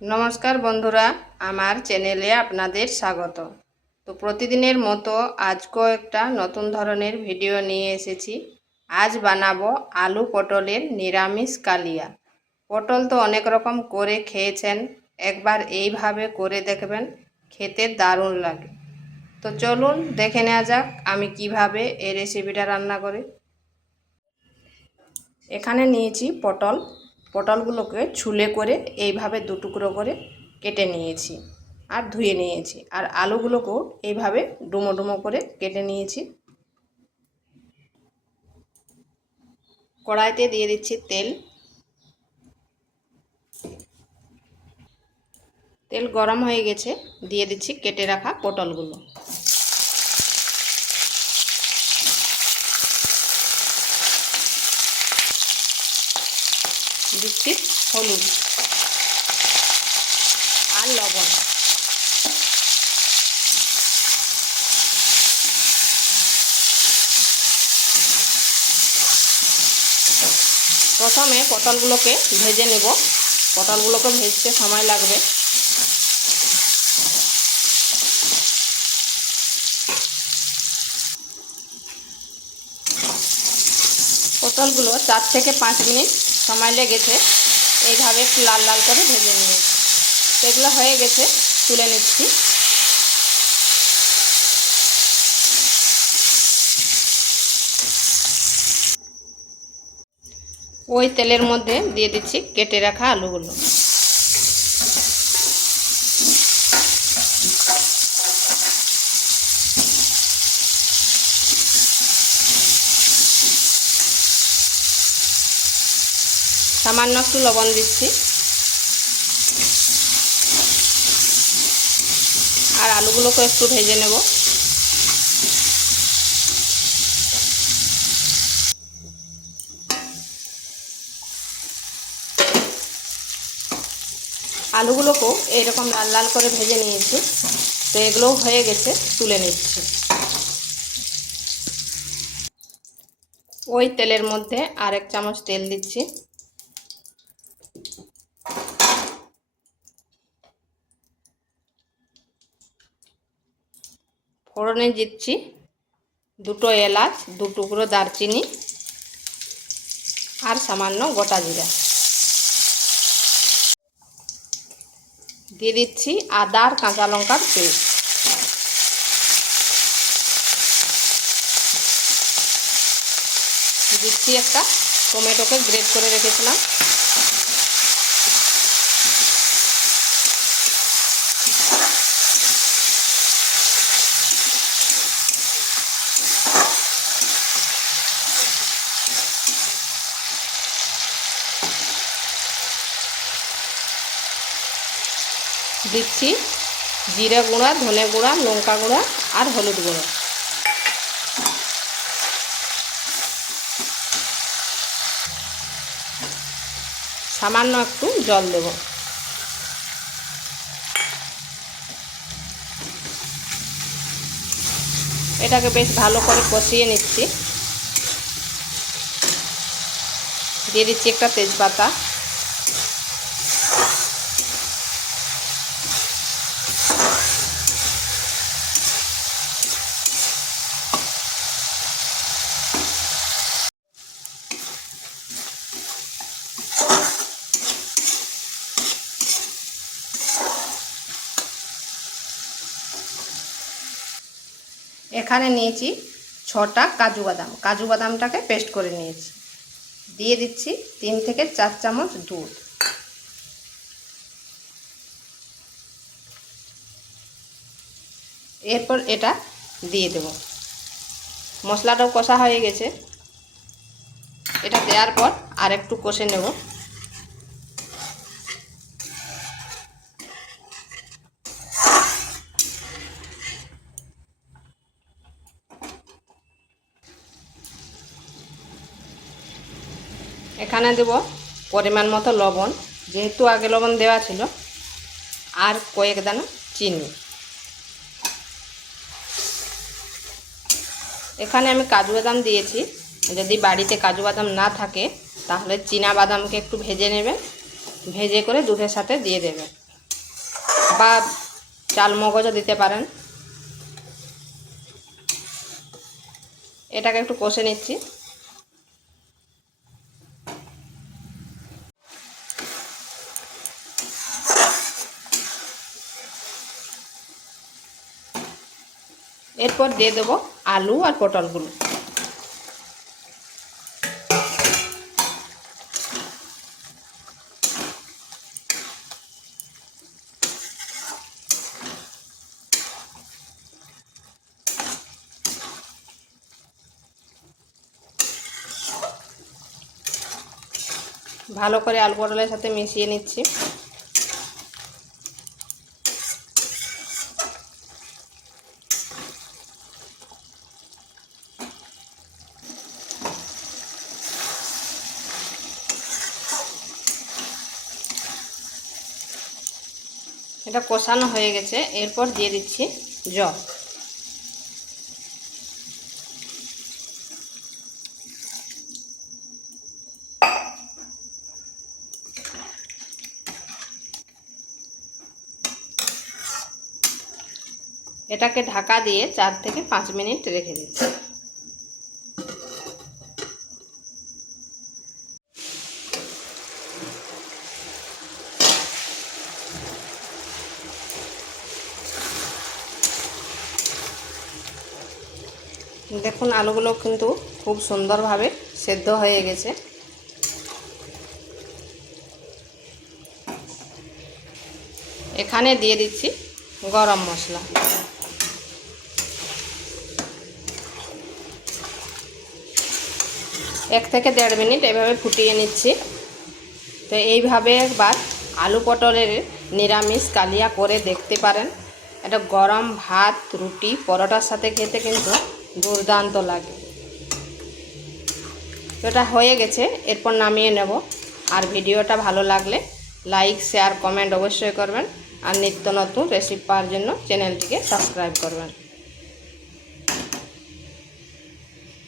নমস্কার বন্ধুরা, আমার চ্যানেলে আপনাদের স্বাগত। তো প্রতিদিনের মতো আজকেও একটা নতুন ধরনের ভিডিও নিয়ে এসেছি। আজ বানাবো আলু পটলের নিরামিষ কালিয়া। পটল তো অনেক রকম করে খেয়েছেন, একবার এইভাবে করে দেখবেন, খেতে দারুণ লাগে। তো চলুন দেখে নেওয়া যাক আমি কিভাবে এই রেসিপিটা রান্না করি। এখানে নিয়েছি পটলগুলোকে ছুলে করে এইভাবে দু টুকরো করে কেটে নিয়েছি আর ধুয়ে নিয়েছি। আর আলুগুলোকেও এইভাবে ডুমো ডুমো করে কেটে নিয়েছি। কড়াইতে দিয়ে দিচ্ছি তেল। তেল গরম হয়ে গেছে, দিয়ে দিচ্ছি কেটে রাখা পটলগুলো। দিচ্ছি হলুদ আর লবণ। প্রথমে পটলগুলোকে ভেজে নেব। পটলগুলোকে ভেজতে সময় লাগবে। পটলগুলো 4 থেকে 5 মিনিট সময় লেগেছে। এইভাবে একটু লাল লাল করে ভেজে নিয়েছি। সেগুলো হয়ে গেছে, তুলে নিচ্ছি। ওই তেলের মধ্যে দিয়ে দিচ্ছি কেটে রাখা আলুগুলো। সামান্য একটু লবণ দিচ্ছি আর আলুগুলোকে একটু ভেজে নেব। আলুগুলোকেও এইরকম লাল লাল করে ভেজে নিয়েছি। তো এগুলোও হয়ে গেছে, তুলে নিচ্ছি। ওই তেলের মধ্যে আর 1 চামচ তেল দিচ্ছি। ফোড়নে দিচ্ছি 2টো এলাচ, 2 টুকরো দারচিনি আর সামান্য গোটা জিরা। দিয়ে দিচ্ছি আদা আর কাঁচা লঙ্কার পেস্ট। দিচ্ছি একটা টমেটোকে গ্রেট করে রেখেছিলাম। দিচ্ছি জিরে গুঁড়া, ধনে গুঁড়া, লঙ্কা গুঁড়া আর হলুদ গুঁড়ো। সামান্য একটু জল দেব। এটাকে বেশ ভালো করে কষিয়ে নিচ্ছি। দিয়ে দিচ্ছি একটা তেজপাতা। এখানে নিয়েছি 6টা কাজু বাদামটাকে পেস্ট করে নিয়েছি। দিয়ে দিচ্ছি 3 থেকে 4 চামচ দুধ। এরপর এটা দিয়ে দেব। মশলাটাও কষা হয়ে গেছে। এটা দেওয়ার পর আর একটু কষে নেব। এখানে দেব পরিমাণ মতো লবণ, যেহেতু আগে লবণ দেওয়া ছিল, আর কয়েক দানা চিনি। এখানে আমি কাজু বাদাম দিয়েছি। যদি বাড়িতে কাজু বাদাম না থাকে তাহলে চীনা বাদামকে একটু ভেজে নেবেন, ভেজে করে দুধের সাথে দিয়ে দেবেন। বা চাল মগজও দিতে পারেন। এটাকে একটু কষে নিচ্ছি। এরপর দিয়ে দেবো আলু আর পটলগুলো। ভালো করে আলু পটলের সাথে মিশিয়ে নিচ্ছি। এটা কষানো হয়ে গেছে, এরপর দিয়ে দিচ্ছি জল। এটাকে ঢাকা দিয়ে 4 থেকে 5 মিনিট রেখে দিচ্ছি। দেখুন আলুগুলো কিন্তু খুব সুন্দরভাবে সেদ্ধ হয়ে গেছে। এখানে দিয়ে দিচ্ছি গরম মশলা। এক থেকে 1.5 মিনিট এভাবে ফুটিয়ে নিচ্ছি। তো এইভাবে একবার আলু পটলের নিরামিষ কালিয়া করে দেখতে পারেন। এটা গরম ভাত, রুটি, পরোটার সাথে খেতে কিন্তু দুর্দান্ত লাগে। তো এটা হয়ে গেছে, এরপর নামিয়ে নেব। আর ভিডিওটা ভালো লাগলে লাইক, শেয়ার, কমেন্ট অবশ্যই করবেন। আর নিত্য নতুন রেসিপি পাওয়ার জন্য চ্যানেলটিকে সাবস্ক্রাইব করবেন।